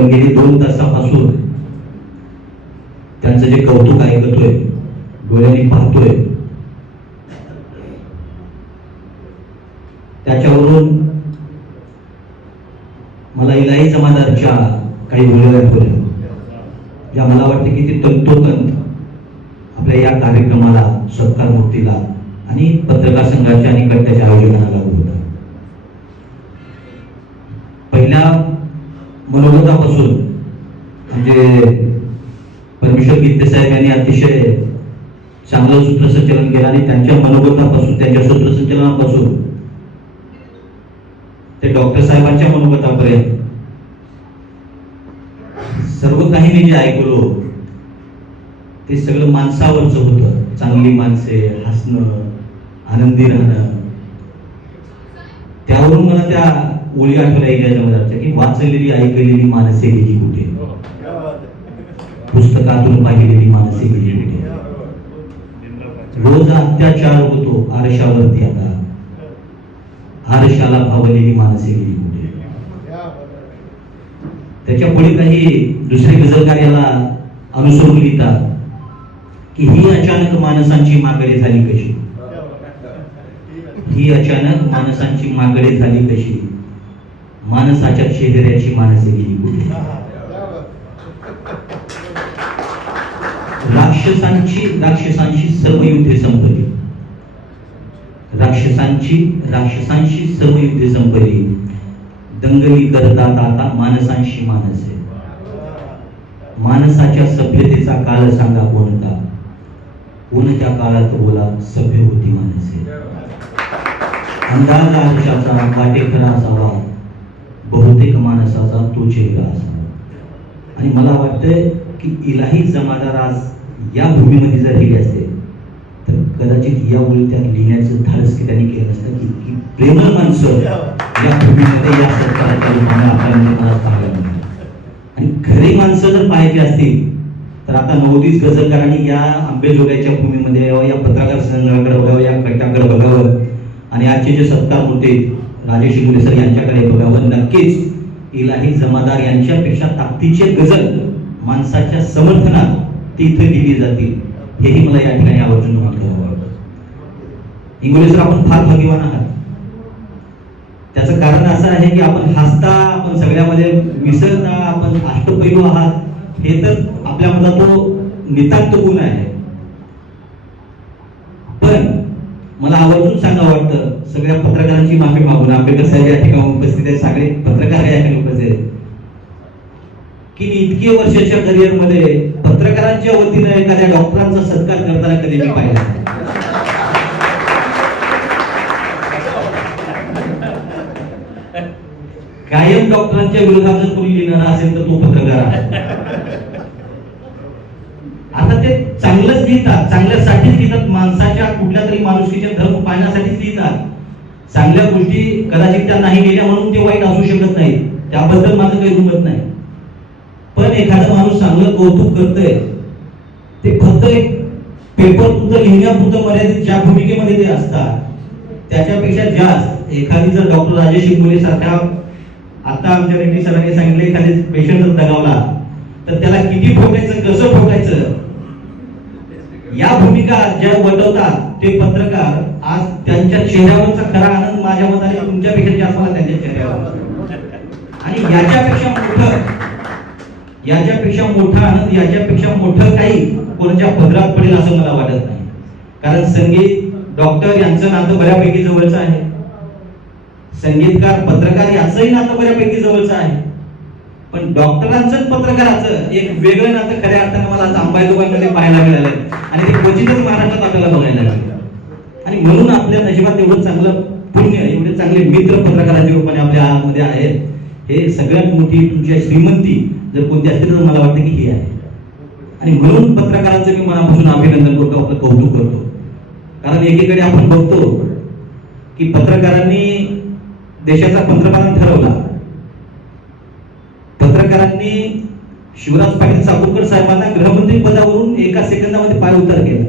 पण गेली दोन तासापासून त्यांचं जे कौतुक ऐकतोय डोळ्यांनी पाहतोय त्याच्यावरून मला इलाही जमादारच्या काही बोलायला आठवल्या ज्या मला वाटते की ते तंतोतंत आपल्या या कार्यक्रमाला सत्कार मूर्तीला आणि पत्रकार संघाच्या आणि कट्ट्याच्या आयोजनाला लागू होता पहिल्या मनोगतापासून. म्हणजे परमेश्वर गीते साहेब यांनी अतिशय चांगलं सूत्रसंचलन केलं आणि त्यांच्या मनोगतापासून त्यांच्या सूत्रसंचलनापासून ते डॉक्टर साहेबांच्या मनोगतापर्यंत. सर्व काही मी जे ऐकलो ते सगळं माणसावरच होतं. चांगली माणसे हसणं आनंदी राहणं. त्यावरून मला त्या ओळी आठवल्या गेल्या जमदारच्या की वाचलेली ऐकलेली माणसे गेली कुठे? पुस्तकातून पाहिलेली माणसे गेली कुठे? रोज अत्याचार होतो आरशावरती आता. आरशाला भावलेली माणसे गेली कुठे? त्याच्या पुढे काही दुसरे गजलकार याला अनुसरून लिहितात की ही अचानक माणसांची मागणी झाली कशी? ही अचानक माणसांची मागणी झाली कशी? माणसाच्या चेहऱ्याची माणसे गेली कुठे? राक्षसांची राक्षसांशी सर्व युद्धे संपली. राक्षसांची राक्षसांशी सर्व युद्धे संपली. दंगली करतात आता माणसांशी माणसे. माणसाच्या सभ्यतेचा काळ सांगा कोणता? कोणत्या काळात बोला सभ्य होती माणसे. अंदाज आयुष्याचा वाटेखरा असावा बहुतेक माणसाचा तो चेहरा असा आणि मला वाटतंय की इलाही जमादार आज या भूमीमध्ये जर लिहिले असते तर कदाचित या त्या लिहिण्याचं धाडस की त्यांनी केलं नसतं की की प्रेमळ माणसं या भूमीमध्ये या सरकारच्या रूपाने आपल्या मला पाहायला मिळतात आणि खरी माणसं जर पाहायची असतील तर आता नवोदित गझलकारांनी या आंबेजोगाईच्या भूमीमध्ये यावं या पत्रकार संघाकडे बघावं या कट्ट्याकडे बघावं. आणि आजचे जे सत्कार होते राजेश शिंगोले सर यांच्याकडे बघावं. नक्कीच इलाही जमादार यांच्यापेक्षा ताकदीचे गझल माणसाच्या समर्थनात ती इथे लिहिली जातील. हेही मला या ठिकाणी आवर्जून नमूद करावं वाटतं. इंगोले सर आपण फार भाग्यवान आहात. त्याचं कारण असं आहे की आपण हसता आपण सगळ्यामध्ये मिसळता आपण अष्टपैलू आहात. हे तर आपल्यामधला तो नितांत गुण आहे पण मला आवर्जून सांगा वाटतं. सगळ्या पत्रकारांची माफी मागून. आंबेडकर साहेब या ठिकाणी उपस्थित आहेत. सगळे पत्रकार या ठिकाणी उपस्थित आहेत. की मी इतकी वर्षाच्या करिअरमध्ये पत्रकारांच्या वतीने एखाद्या डॉक्टरांचा सत्कार करताना कधी मी पाहिला कायम डॉक्टरांच्या विरोधात जर कोणी लिहिणार असेल तर तो पत्रकार आहे. आता ते चांगलंच लिहितात चांगल्यासाठीच लिहितात माणसाच्या कुठल्या तरी माणुसकीचे धर्म पाहण्यासाठीच लिहितात. चांगल्या गोष्टी कदाचित त्या नाही गेल्या म्हणून ते वाईट असू शकत नाही त्याबद्दल माझं काही दुमत नाही. पण एखादा माणूस चांगलं कौतुक करतोय ते फक्त एक पेपर पुरतं लिहिण्यापुरतं मर्यादित ज्या भूमिकेमध्ये ते असतात त्याच्यापेक्षा जास्त. एखादी जर डॉक्टर राजेश शिंगोले सारख्या आता आमच्या रेड्डी सरांनी सांगितलं एखादी पेशंट जर दगावला तर त्याला किती ठोकायचं कसं ठोकायचं या भूमिका ज्या वटवतात ते पत्रकार आज त्यांच्या चेहऱ्यावरचा खरा आनंद माझ्या मताने तुमच्यापेक्षा जास्त मला त्यांच्या चेहऱ्यावर आणि याच्यापेक्षा मोठं याच्यापेक्षा मोठा आनंद याच्यापेक्षा मोठं काही कोणाच्या पदरात पडेल असं मला वाटत नाही. कारण संगीत डॉक्टर यांचं नातं बऱ्यापैकी जवळचं आहे. संगीतकार पत्रकार यांचंही नातं बऱ्यापैकी जवळचं आहे. पण डॉक्टरांचं पत्रकाराचं एक वेगळं नातं खऱ्या अर्थानं मला आज अंबाजोगाईमध्ये पाहायला मिळालं आणि ते क्वचितच महाराष्ट्रात आपल्याला बघायला मिळालं आणि म्हणून आपल्या नशिबात एवढं चांगलं पुण्य एवढे चांगले मित्र पत्रकाराच्या रूपाने आपल्या मध्ये आहेत. हे सगळ्यात मोठी तुमची श्रीमंती जर कोणती असतील तर मला वाटतं की ही आहे. आणि म्हणून पत्रकारांचं मी मनापासून अभिनंदन करतो आपलं कौतुक करतो. कारण एकीकडे आपण बघतो की पत्रकारांनी देशाचा पंतप्रधान ठरवला. सरकारांनी शिवराज पाटील चाकूरकर साहेबांना गृहमंत्री पदावरून एका सेकंदामध्ये पाय उतार केला.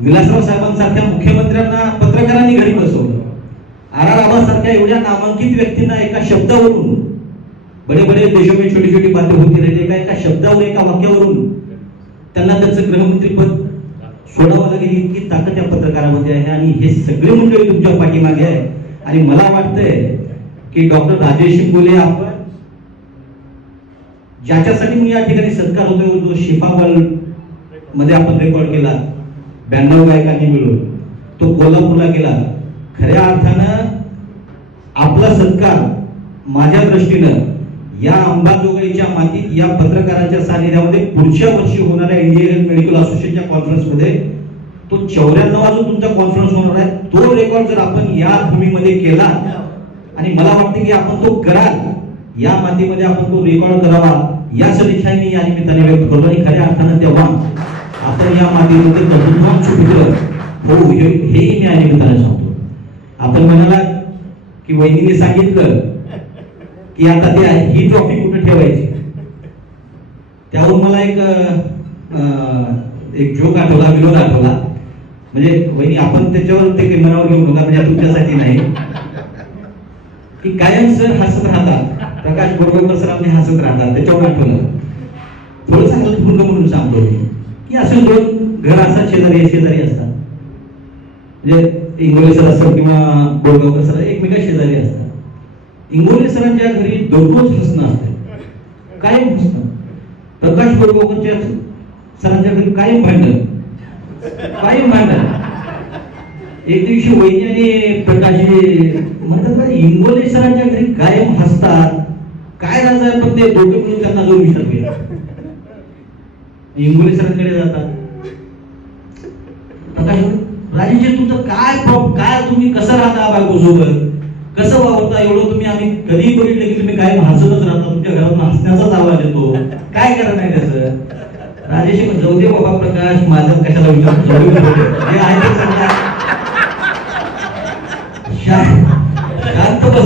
विलासराव साहेबांसारख्या मुख्यमंत्र्यांना पत्रकारांनी घरी बसवलं. आर आर आबासारख्या एवढ्या नामांकित व्यक्तींना एका शब्दावरून बडे बडे देशों में छोटी छोटी बातें होती रहती एका एका शब्दावर एका वाक्यावरून त्यांना त्यांचं गृहमंत्रीपद सोडावं लागेल इतकी ताकद या पत्रकारामध्ये आहे. आणि हे सगळे मंडळी तुमच्या पाठीमागे आहे. आणि मला वाटतंय की डॉक्टर राजेश शिंगोले आपण ज्याच्यासाठी मी या ठिकाणी सत्कार होतोय जो शिफाबलमध्ये आपण रेकॉर्ड केला. ब्याण्णव गायकांनी मिळून. तो कोल्हापूरला गेला. खऱ्या अर्थानं आपला सत्कार माझ्या दृष्टीनं या अंबाजोगाईच्या मातीत या पत्रकारांच्या सानिध्यामध्ये पुढच्या वर्षी होणाऱ्या इंडियन मेडिकल असोसिएशनच्या कॉन्फरन्समध्ये तो चौऱ्याण्णवा जो तुमचा कॉन्फरन्स होणार आहे. तो रेकॉर्ड जर आपण या भूमीमध्ये केला आणि मला वाटतं की आपण तो कराल या मातीमध्ये आपण तो रेकॉर्ड करावा. या सदिच्छा मी या निमित्ताने व्यक्त करतो आणि खऱ्या अर्थानं तेव्हा आपण या मातीमध्ये कबूतवान सुपुत्र हो हेही मी या निमित्ताने सांगतो. आपण म्हणाला की वहिनीने सांगितलं की आता ते ही ट्रॉफी कुठं ठेवायची? त्यावर मला एक एक जोक आठवला विनोद आठवला. म्हणजे वहिनी आपण त्याच्यावर ते मनावर घेऊ नका म्हणजे तुमच्यासाठी नाही. की कायम सर हसत राहतात. प्रकाश सर आपले हसत राहतात त्याच्यावर आठवलं. थोडं सांगतो पूर्ण म्हणून सांगतो मी की असे दोन घर असतात शेजारी शेजारी असतात. म्हणजे इंगोले सर असतात किंवा बोरगावकर सर एकमेका शेजारी असतात. इंगोले सरांच्या घरी दररोज हसणं असते. कायम हसणं. प्रकाश बोरगावकरच्या सरांच्या घरी कायम भांडण. कायम भांडण. एक दिवशी वैद्य आणि प्रकाश म्हणतात इंगोले सरांच्या घरी कायम हसतात. काय झालं पण ते डोके म्हणून त्यांना जो विचार केला इंगोले सरांकडे जातात. प्रकाश राजेशजी तुमचं काय काय तुम्ही कसं राहता बायको सोबत? कसं वावरता? एवढं तुम्ही आम्ही कधी बघितलं की तुम्ही काय हसतच राहता? तुमच्या घरातून हसण्याचाच आवाज येतो. काय करत नाही त्याचं? राजेश जाऊ दे बाबा प्रकाश माझं कशाला विचार?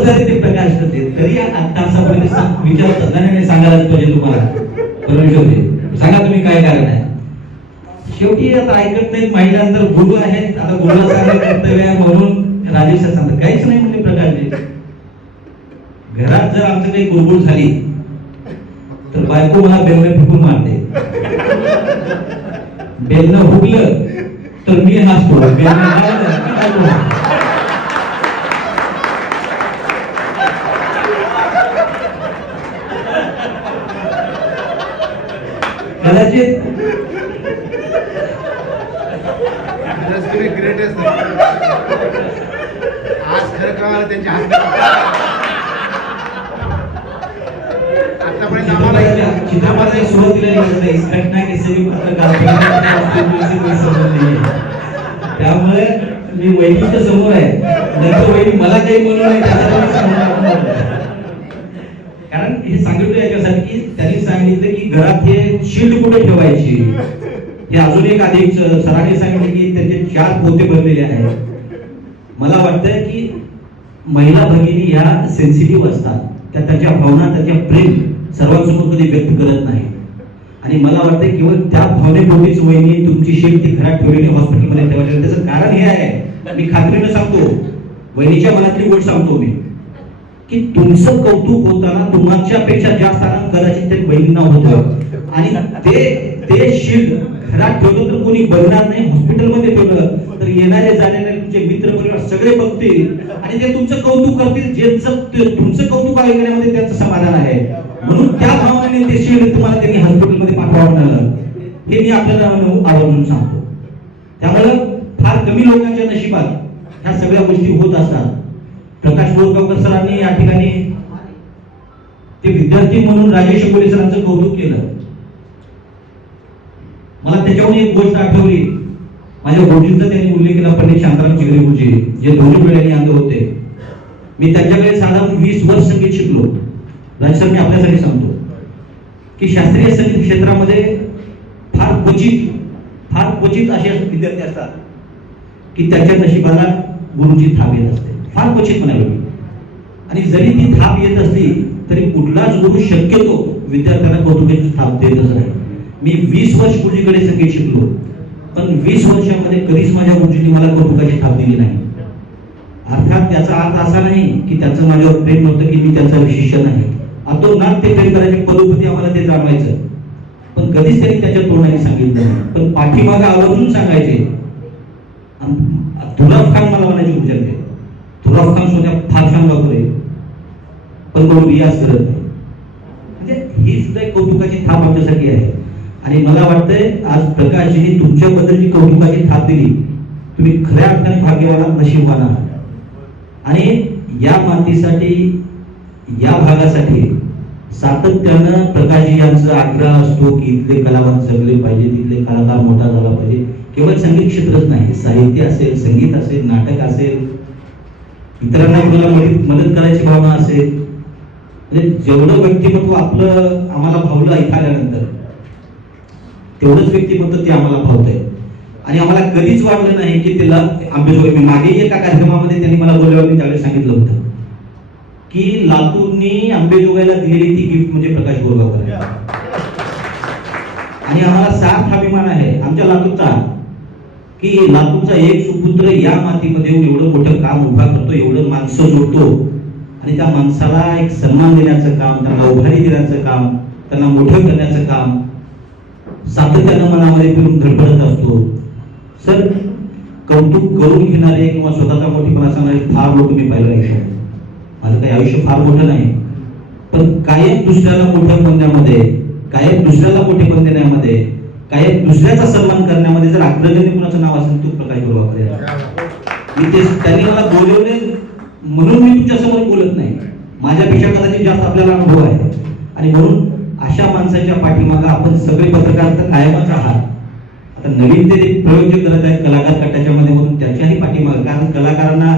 शांत ते प्रकाश करते तरी आता असापर्यंत विचार तज्ञाने सांगायलाच पाहिजे तुम्हाला. परमेश्वर सांगा तुम्ही काय कारण आहे. शेवटी आता ऐकत नाहीत महिलांतर गुरु आहेत. आता गुरुला सांगायचं कर्तव्य आहे म्हणून राजेश सांगतात. काहीच नाही म्हणले प्रकाशजी घरात जर आमचं काही गुरगुर झाली तर बायको मला बेलनं फेकून मारते. बेलनं हुकलं तर मी हसतो बेलनं हसते. कदाचित ग्रेटेस्ट आज खरं कळालं त्यांच्या हात आतापर्यंत आम्हाला नाही, घटना. त्यामुळे मी वहिनीच्या समोर आहे नंतर मला काही म्हणू नाही त्याचा पण समोर आपण बोलू. कारण हे सांगितलं याच्यासाठी की त्यांनी सांगितलं की घरात हे शिल्ड कुठे ठेवायची? हे अजून एक अधिक सरांनी सांगितलं की त्याचे चार पोते भरलेले आहेत. मला वाटतं की महिला भगिनी ह्या सेन्सिटिव्ह असतात. त्या त्याच्या भावना त्याच्या प्रेम सर्वांसमोर कधी व्यक्त करत नाही आणि मला वाटतं केवळ त्या भावनेपोटीच वहिनी तुमची शीट ती घरात ठेवलेली हॉस्पिटलमध्ये ठेवायची. त्याचं कारण हे आहे. मी खात्रीनं सांगतो. वहिनीच्या मनातली गोष्ट सांगतो मी. की तुमचं कौतुक होताना तुमच्यापेक्षा जास्त आनंद कदाचित ते बहिणींना होत आणि ते ते शिल्ड घरात ठेवलं तर कोणी बघणार नाही हॉस्पिटलमध्ये ठेवलं तर येणारे जाणारे तुमचे मित्र परिवार सगळे बघतील आणि ते तुमचं कौतुक करतील ज्यांचं तुमचं कौतुक ऐकण्यामध्ये त्यांचं समाधान आहे. म्हणून त्या भावनेने ते शिल्ड तुम्हाला त्यांनी हॉस्पिटलमध्ये पाठवावं लागलं हे मी आपल्याला आवर्जून सांगतो. त्यामुळं फार कमी लोकांच्या नशिबात ह्या सगळ्या गोष्टी होत असतात. प्रकाश बोरगावकर सरांनी या ठिकाणी ते विद्यार्थी म्हणून राजेश कोले सरांचं कौतुक केलं. मला त्याच्याहून एक गोष्ट आठवली. माझ्या गुरुजींचा त्यांनी उल्लेख केला पंडित शांताराम चिगरे गुरुजी जे दोन्ही वेळाने अंग होते. मी त्यांच्याकडे साधारण वीस वर्ष संगीत शिकलो. राज सर मी आपल्यासाठी सांगतो की शास्त्रीय संगीत क्षेत्रामध्ये फार क्वचित फार क्वचित असे विद्यार्थी असतात की त्याच्या नशिबाला गुरुजी थांबेल असते. फार क्वचित म्हणालो आणि जरी ती थाप येत असली तरी कुठलाच गुरु शक्यतो विद्यार्थ्यांना कौतुकाची थाप देतच नाही. मी वीस वर्ष गुरुजीकडे संगीत शिकलो पण वीस वर्षामध्ये कधीच माझ्या गुरुजींनी मला कौतुकाची थाप दिली नाही. अर्थात त्याचा अर्थ असा नाही की त्याचं माझ्यावर प्रेम नव्हतं की मी त्याचा विशिष्य नाही अतोनात ते प्रेम करायचे पदोपती आम्हाला ते जाणवायचं. पण कधीच त्यांनी त्याच्या तोंडाने सांगितलं नाही. पण पाठीमागा आवर्जून सांगायचे तुला खान मला म्हणायची उचलते धुराफ सुद्धा फार छान पण कोण रियाज करत नाही. म्हणजे ही सुद्धा एक कौतुकाची थाप आमच्यासाठी आहे. आणि मला वाटतंय आज प्रकाशजींनी तुमच्याबद्दल जी कौतुकाची थाप दिली तुम्ही खऱ्या अर्थाने भाग्यवाना नशीबवान आहात. आणि या मातीसाठी या भागासाठी सातत्यानं प्रकाशजी यांचा आग्रह असतो की इथले कलावंत जगले पाहिजे तिथले कलाकार मोठा झाला पाहिजे. केवळ संगीत क्षेत्रच नाही साहित्य असेल संगीत असेल नाटक असेल इतरांना कोणाला मदत मदत करायची भावना असेल म्हणजे जेवढं व्यक्तिमत्व आपलं आम्हाला भावलं इथं आल्यानंतर तेवढंच व्यक्तिमत्व ते आम्हाला भावतंय. आणि आम्हाला कधीच वाटलं नाही की तिला आंबेजोगाई मी मागे एका कार्यक्रमामध्ये त्यांनी मला बोलल्यावर मी त्यावेळेस सांगितलं होतं की लातूरनी आंबेजोगाईला दिलेली ती गिफ्ट म्हणजे प्रकाश गोरगावकर आहे. आणि आम्हाला सार्थ अभिमान आहे आमच्या लातूरचा. की लातूरचा एक सुपुत्र या मातीमध्ये येऊन एवढं मोठं काम उभा करतो एवढं माणसं जोडतो. आणि त्या माणसाला एक सन्मान देण्याचं काम त्यांना उभारी देण्याचं काम त्यांना मोठं करण्याचं काम सातत्यानं मनामध्ये फिरून धडपडत असतो. सर कौतुक करून घेणारे किंवा स्वतःचा मोठेपणा सांगणारे फार लोक मी पाहिलं आयुष्यात माझं काही आयुष्य फार मोठं नाही. पण कायम दुसऱ्याला मोठं बनण्यामध्ये कायम दुसऱ्याला मोठेपण देण्यामध्ये काही दुसऱ्याचा सन्मान करण्यामध्ये जर अग्रगण्य कुणाचं नाव असेल तो प्रकाश गुरुवाकर मी ते त्यांनी मला बोलवले म्हणून मी तुमच्यासमोर बोलत नाही. माझ्यापेक्षा कदाचित जास्त आपल्याला अनुभव आहे. आणि म्हणून अशा माणसाच्या पाठीमागं आपण सगळे पत्रकार तर कायमच आहात. आता नवीन ते प्रयोग जे करत आहेत कलाकार गटाच्या मध्ये म्हणून त्याच्याही पाठीमागं. कारण कलाकारांना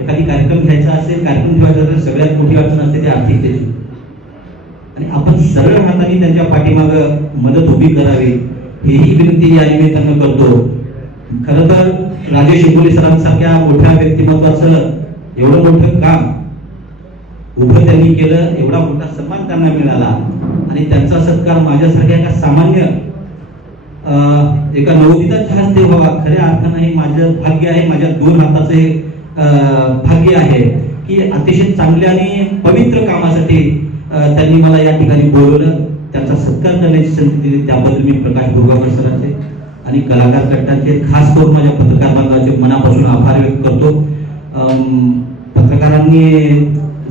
एखादी कार्यक्रम घ्यायचा असेल कार्यक्रम ठेवायचा असेल सगळ्यात मोठी अडचण असते ती आर्थिकतेची आणि आपण सरळ हाताने त्यांच्या पाठीमागं मदत उभी करावी. हेही विनंती या निमित्तानं करतो. खर तर राजेश इंगोले सरांसारख्या मोठ्या व्यक्तिमत्वाचं एवढं मोठं काम उभं त्यांनी केलं एवढा मोठा सन्मान त्यांना मिळाला. आणि त्यांचा सत्कार माझ्यासारख्या एका सामान्य एका एका नवोदिताच्या हस्ते व्हावा खऱ्या अर्थानं हे माझं भाग्य आहे माझ्या दोन हाताचे हे भाग्य आहे की अतिशय चांगल्या आणि पवित्र कामासाठी त्यांनी मला या ठिकाणी बोलवलं. त्याचा सत्कार करण्याची संधी दिली. त्याबद्दल मी प्रकाश दुर्गावकर सरांचे आणि कलाकार गटाचे खास करून माझ्या पत्रकार बांधवाचे मनापासून आभार व्यक्त करतो. अं, पत्रकारांनी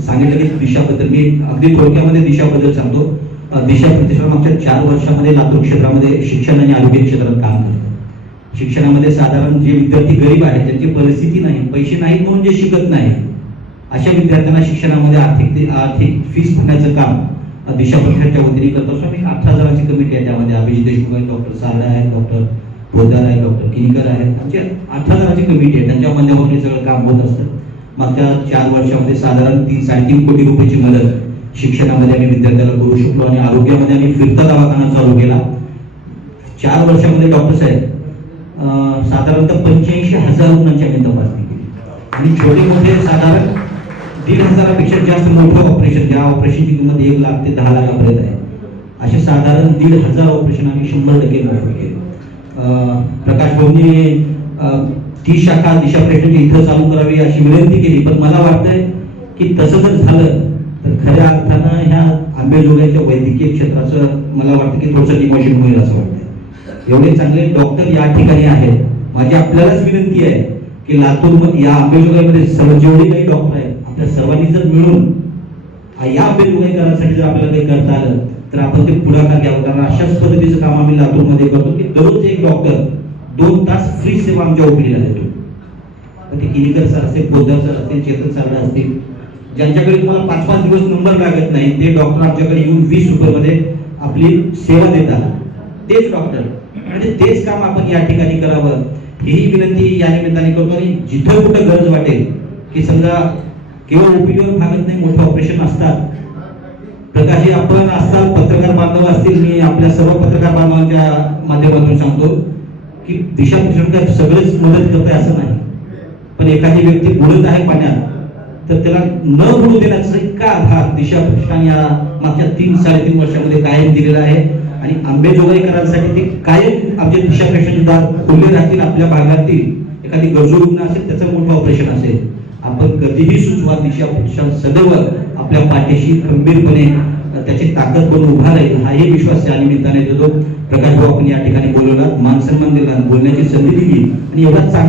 सांगितलं की दिशाबद्दल मी अगदी थोडक्यामध्ये दिशाबद्दल सांगतो. दिशा प्रतिष्ठान मागच्या चार वर्षामध्ये लातूर क्षेत्रामध्ये शिक्षण आणि आरोग्य क्षेत्रात काम करतो. शिक्षणामध्ये साधारण जे विद्यार्थी गरीब आहेत ज्यांची परिस्थिती नाही पैसे नाहीत म्हणून जे शिकत नाही अशा विद्यार्थ्यांना शिक्षणामध्ये आर्थिक आर्थिक फीस भरण्याचं काम दिशा प्रतिष्ठानच्या वतीने करतो. असं मी अठरा जणांची कमिटी आहे त्यामध्ये. अभिजित देशमुख आहेत डॉक्टर सारडा आहेत डॉक्टर पोदार आहेत डॉक्टर किनीकर आहेत आमची अठरा जणांची कमिटी आहे. त्यांच्या माध्यमातून सगळं काम होत असतं. मागच्या चार वर्षामध्ये साधारण तीन साडेतीन कोटी रुपयाची मदत शिक्षणामध्ये आम्ही विद्यार्थ्याला करू शकलो आणि आरोग्यामध्ये आम्ही फिरता दवाखाना चालू केला. चार वर्षामध्ये डॉक्टर साहेब साधारणतः पंच्याऐंशी हजार रुग्णांची आम्ही तपासणी केली. आणि छोटे मोठे साधारण दीड हजारापेक्षा जास्त मोठं ऑपरेशन ज्या ऑपरेशनची किंमत एक लाख ते दहा लाखापर्यंत आहे. असे साधारण दीड हजार ऑपरेशन आम्ही शंभर टक्के मोफत केले. प्रकाश भाऊंनी ती शाखा दिशा प्रेक्षणची इथं चालू करावी अशी विनंती केली. पण मला वाटतंय की तसं जर झालं तर खऱ्या अर्थानं ह्या आंबेजोगाईच्या वैद्यकीय क्षेत्राचं मला वाटतं की थोडंसं डिमोशन होईल असं वाटतंय. एवढे चांगले डॉक्टर या ठिकाणी आहेत. माझी आपल्यालाच विनंती आहे की लातूर या आंबेजोगाईमध्ये सर्व जेवढे काही डॉक्टर आहेत त्या सर्वांनी जर मिळून या बेरोजगारांसाठी जर आपल्याला काही करता आलं तर आपण ते पुढाकार घ्यावं. कारण अशाच पद्धतीचं काम आम्ही लातूरमध्ये करतो की दररोज एक डॉक्टर दोन तास फ्री सेवा आमच्या ओपीडीला देतो. ते किनीकर सर असतील बोधर सर असतील चेतन सर असतील ज्यांच्याकडे तुम्हाला पाच पाच दिवस नंबर लागत नाही ते डॉक्टर आमच्याकडे येऊन वीस रुपयामध्ये आपली सेवा देतात. तेच डॉक्टर म्हणजे तेच काम आपण या ठिकाणी करावं. हेही विनंती या निमित्ताने करतो. आणि जिथं कुठं गरज वाटेल की समजा केवळ ओपीडीवर भागत नाही मोठं ऑपरेशन असतात. प्रकाश आपण असतात पत्रकार बांधव असतील मी आपल्या सर्व पत्रकार बांधवांच्या माध्यमातून सांगतो की दिशा प्रचंड सगळेच मदत करत आहे असं नाही. पण एखादी व्यक्ती बुडत आहे पाण्यात तर त्याला न बुडू देण्याचा इतका आधार दिशा प्रतिष्ठान या मागच्या तीन साडेतीन वर्षामध्ये कायम दिलेला आहे. आणि आंबेजोगाईकरांसाठी ते कायम आमचे दिशा प्रतिष्ठानचे दार खुले राहतील आपल्या भागातील. एखादी गरजू रुग्ण असेल त्याचं मोठं ऑपरेशन असेल. आपण कधीही सुचवा दिशा प्रतिष्ठान सदैव आपल्या पाठीशी खंबीरपणे त्याची ताकद बनून उभा राहील हाही विश्वास या निमित्ताने देतो. प्रकाश भाऊ आपण या ठिकाणी बोलवला मान सन्मान दिला बोलण्याची संधी दिली. आणि एवढा चांगला